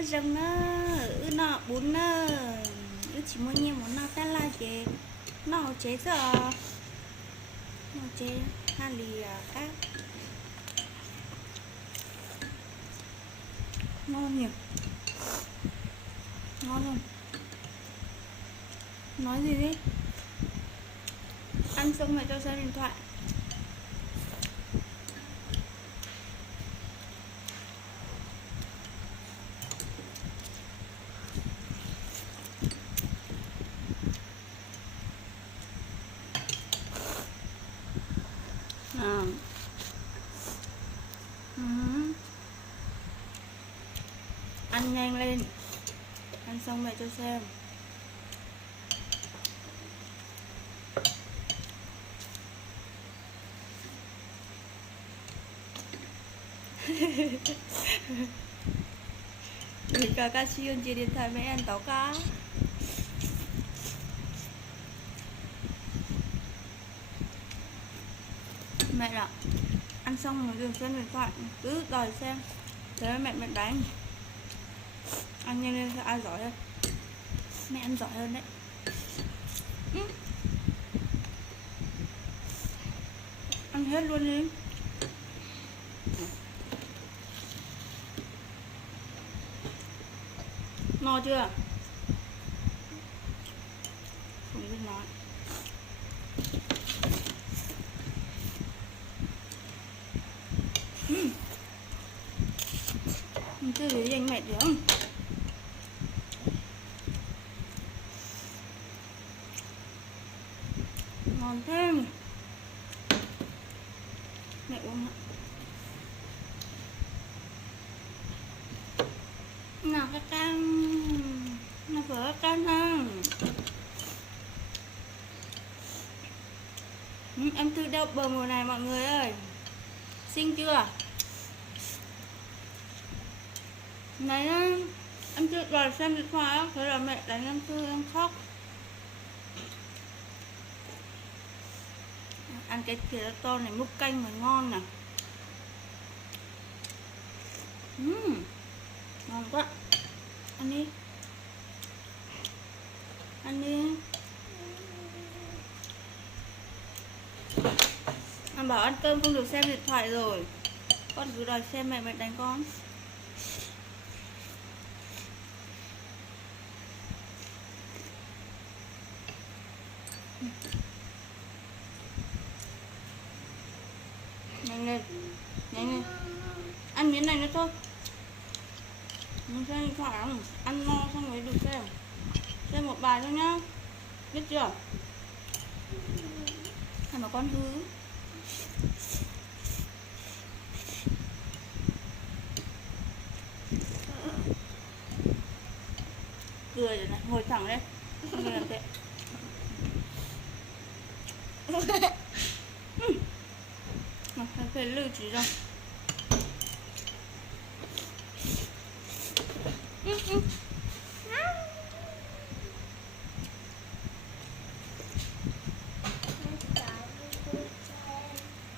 nhá rồng nó bún chỉ muốn nhiều muốn nó ta là chế nó chế giờ nó chế hai lì các ngon nhiều ngon không nói gì đi ăn xong mẹ cho xem điện thoại. Ăn nhanh lên, ăn xong mẹ cho xem. Để kakak siun jadi điện thoại mấy anh tao cá. Mẹ ạ, ăn xong rồi dừng xem điện thoại cứ đòi xem, thế mẹ đánh. Ăn nhanh lên ai giỏi hơn, mẹ ăn giỏi hơn đấy. Ăn hết luôn đi. No chưa? Không biết nói. Chưa để dành mẹ được không? Ngon thêm. Mẹ uống ạ. Nào cái cam, nó phở cam ha. Em Thư đeo bờ mùa này mọi người ơi. Xinh chưa? Này em chưa đòi xem điện thoại á, thế là mẹ đánh em Thư em khóc. Ăn cái thịt to này múc canh mới ngon nè. Ngon quá. Ăn đi. Ăn đi. Anh bảo ăn cơm không được xem điện thoại rồi. Con cứ đòi xem mẹ đánh con. Nhanh lên. Nhanh lên. Ăn miếng này nữa thôi. Mình xem điện thoại không? Ăn no xong mới được xem. Xem một bài thôi nhá. Biết chưa? Hay mà con hư. Cười rồi này, ngồi thẳng lên. Không làm thế. Phải lưu trí rồi.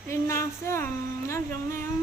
Đi nào xem, nó giống nhau.